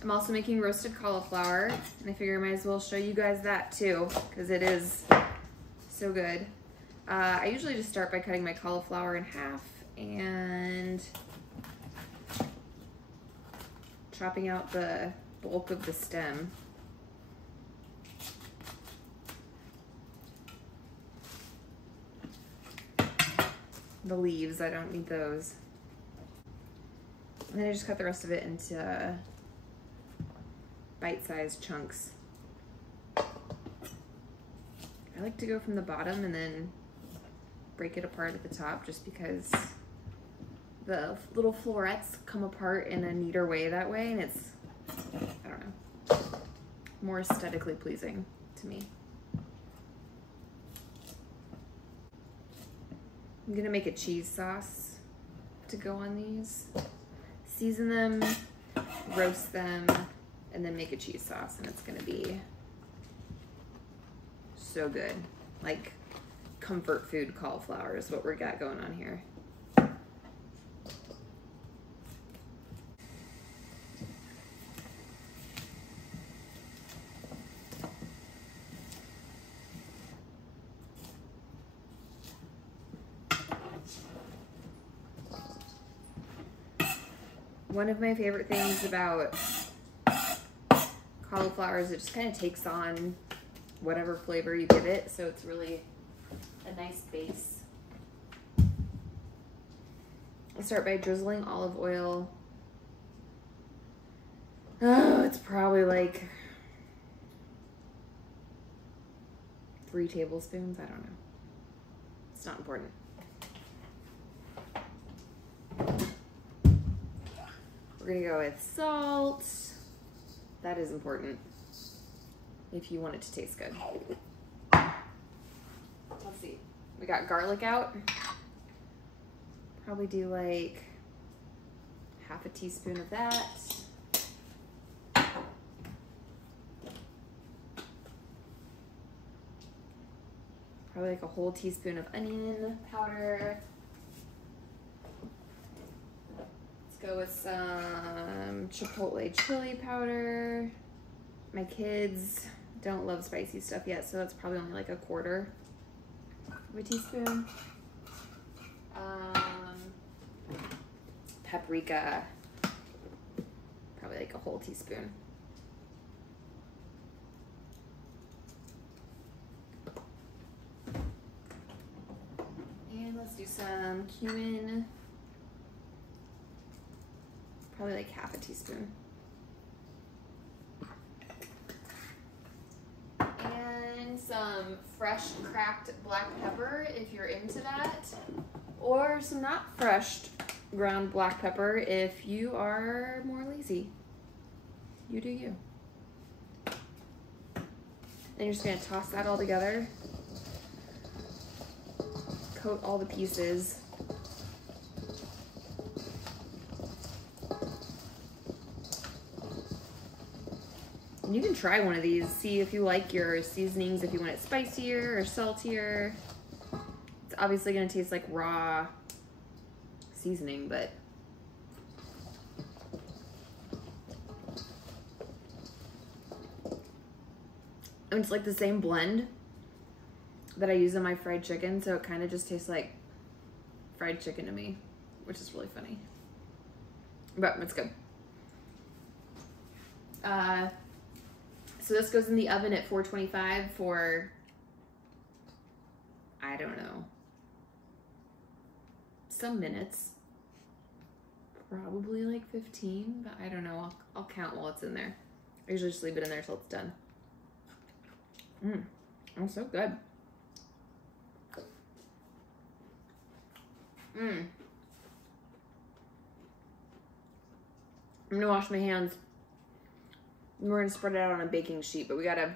I'm also making roasted cauliflower, and I figure I might as well show you guys that too, because it is so good. I usually just start by cutting my cauliflower in half and chopping out the bulk of the stem. The leaves, I don't need those. And then I just cut the rest of it into bite-sized chunks. I like to go from the bottom and then break it apart at the top, just because the little florets come apart in a neater way that way, and it's, I don't know, more aesthetically pleasing to me. I'm gonna make a cheese sauce to go on these. Season them, roast them, and then make a cheese sauce, and it's gonna be so good. Like comfort food cauliflower is what we got going on here. One of my favorite things about cauliflower is it just kind of takes on whatever flavor you give it, so it's really a nice base. I'll start by drizzling olive oil. Oh, it's probably like 3 tablespoons, I don't know. It's not important. We're gonna go with salt. That is important if you want it to taste good. Let's see. We got garlic out. Probably do like half a teaspoon of that. Probably like a whole teaspoon of onion powder. Go with some chipotle chili powder. My kids don't love spicy stuff yet, so that's probably only like a quarter of a teaspoon. Paprika, probably like a whole teaspoon. And let's do some cumin. Probably like half a teaspoon. And some fresh cracked black pepper if you're into that. Or some not fresh ground black pepper if you are more lazy. You do you. Then you're just gonna toss that all together. Coat all the pieces. And you can try one of these, see if you like your seasonings, if you want it spicier or saltier. It's obviously gonna taste like raw seasoning, but and it's like the same blend that I use in my fried chicken, so it kind of just tastes like fried chicken to me, which is really funny. But it's good. So this goes in the oven at 425 for, I don't know, some minutes. Probably like 15, but I don't know. I'll count while it's in there. I usually just leave it in there till it's done. Oh, so good. I'm gonna wash my hands. We're gonna spread it out on a baking sheet, but we gotta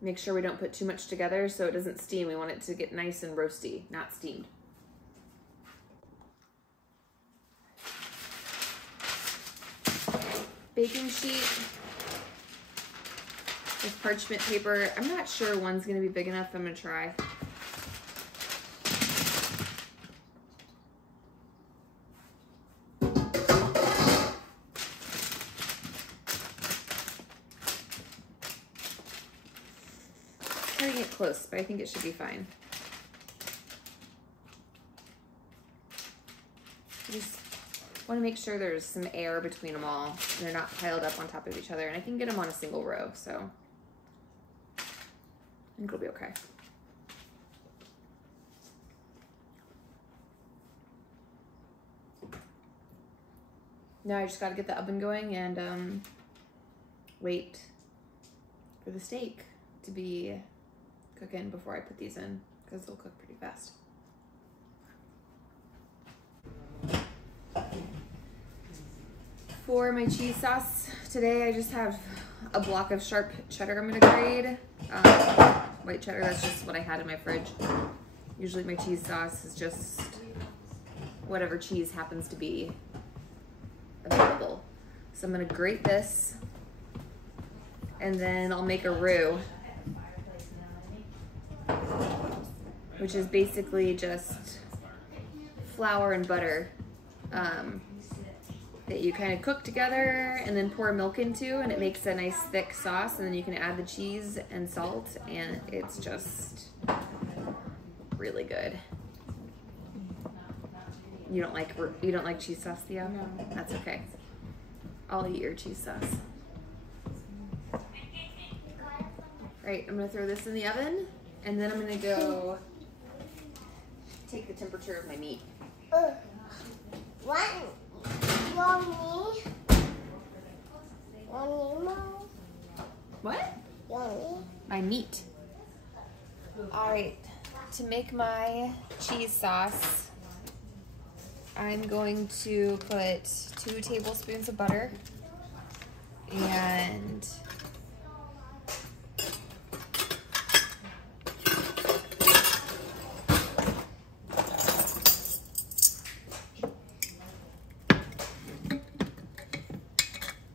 make sure we don't put too much together so it doesn't steam. We want it to get nice and roasty, not steamed. Baking sheet with parchment paper. I'm not sure one's gonna be big enough. I'm gonna try. close, but I think it should be fine. I just want to make sure there's some air between them all and they're not piled up on top of each other. And I can get them on a single row, so I think it'll be okay. Now I just got to get the oven going and wait for the steak to be cooking before I put these in, because they'll cook pretty fast. For my cheese sauce today, I just have a block of sharp cheddar I'm gonna grate. White cheddar, that's just what I had in my fridge. Usually my cheese sauce is just whatever cheese happens to be available. So I'm gonna grate this and then I'll make a roux, which is basically just flour and butter that you kind of cook together and then pour milk into, and it makes a nice thick sauce, and then you can add the cheese and salt, and it's just really good. You don't like cheese sauce, Theo? No. That's okay. I'll eat your cheese sauce. Right, I'm gonna throw this in the oven, and then I'm gonna go take the temperature of my meat. What? What? My meat. All right, to make my cheese sauce, I'm going to put 2 tablespoons of butter and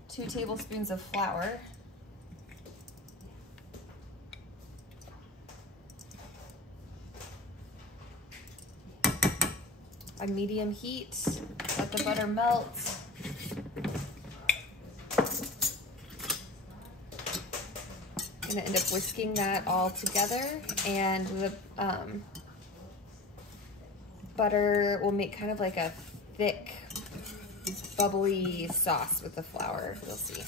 2 tablespoons of flour. On medium heat, let the butter melt. I'm gonna end up whisking that all together, and the butter will make kind of like a thick, bubbly sauce with the flour. You'll see.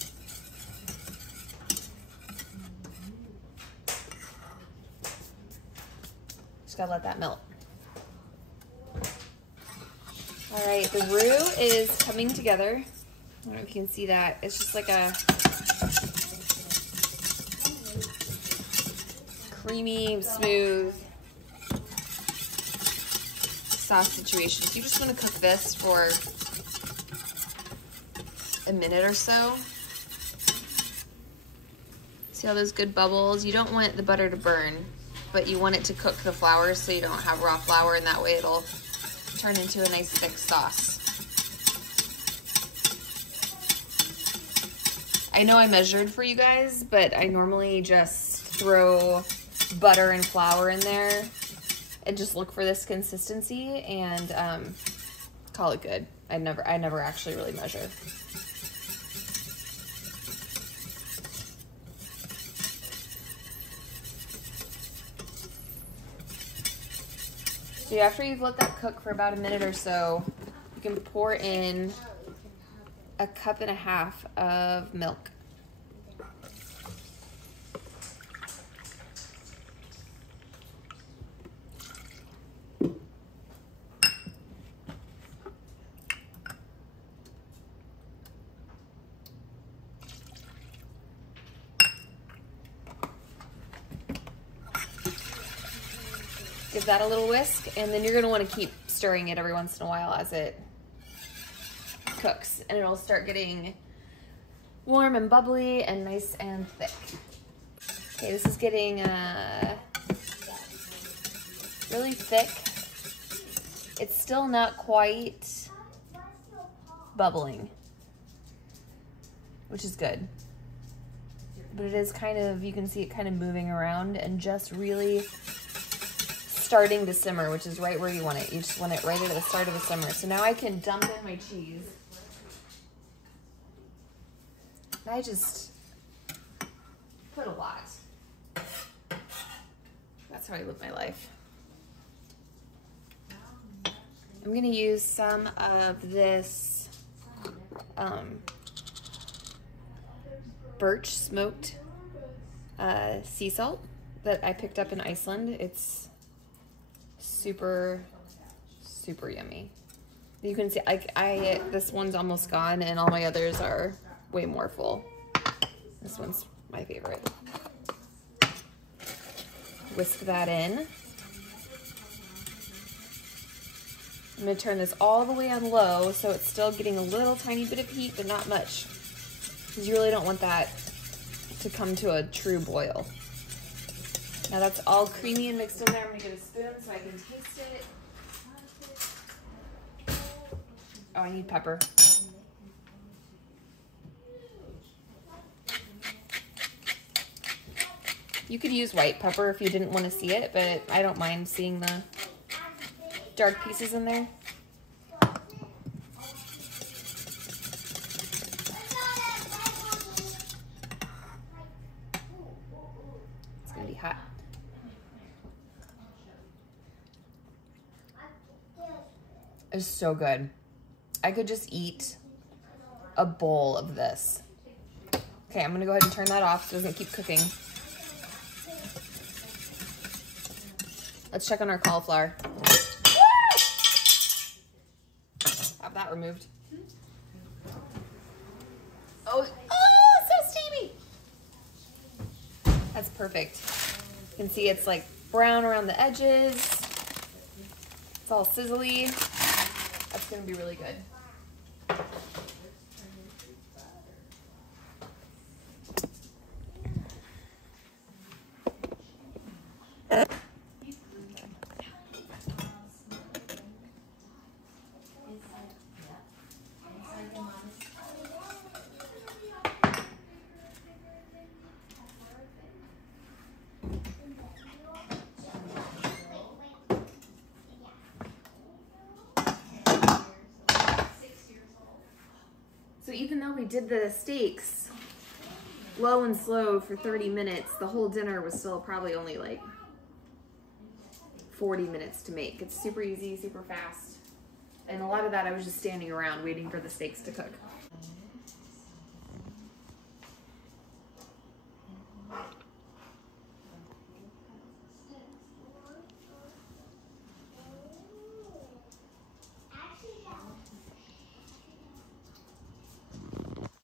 Just gotta let that melt. All right, the roux is coming together. I don't know if you can see that. It's just like a creamy, smooth sauce situation. So you just want to cook this for a minute or so. See all those good bubbles? You don't want the butter to burn, but you want it to cook the flour so you don't have raw flour, and that way it'll turn into a nice thick sauce. I know I measured for you guys, but I normally just throw butter and flour in there and just look for this consistency and call it good. I never actually really measure. So after you've let that cook for about a minute or so, you can pour in 1.5 cups of milk. Give that a little whisk, and then you're gonna wanna keep stirring it every once in a while as it cooks, and it'll start getting warm and bubbly and nice and thick. Okay, this is getting really thick. It's still not quite bubbling, which is good. But it is kind of, you can see it kind of moving around and just really starting to simmer, which is right where you want it. You just want it right at the start of the simmer. So now I can dump in my cheese. I just put a lot. That's how I live my life. I'm gonna use some of this birch smoked sea salt that I picked up in Iceland. It's super, super yummy. You can see, this one's almost gone, and all my others are way more full. This one's my favorite. Whisk that in. I'm gonna turn this all the way on low so it's still getting a little tiny bit of heat, but not much, because you really don't want that to come to a true boil. Now that's all creamy and mixed in there. I'm gonna get a spoon so I can taste it. Oh, I need pepper. You could use white pepper if you didn't want to see it, but I don't mind seeing the dark pieces in there. It's gonna be hot. It's so good. I could just eat a bowl of this. Okay, I'm gonna go ahead and turn that off so it doesn't keep cooking. Let's check on our cauliflower. Have that removed. Oh, so steamy. That's perfect. You can see it's like brown around the edges. It's all sizzly. That's gonna be really good. So even though we did the steaks low and slow for 30 minutes, the whole dinner was still probably only like 40 minutes to make. It's super easy, super fast. And a lot of that I was just standing around waiting for the steaks to cook.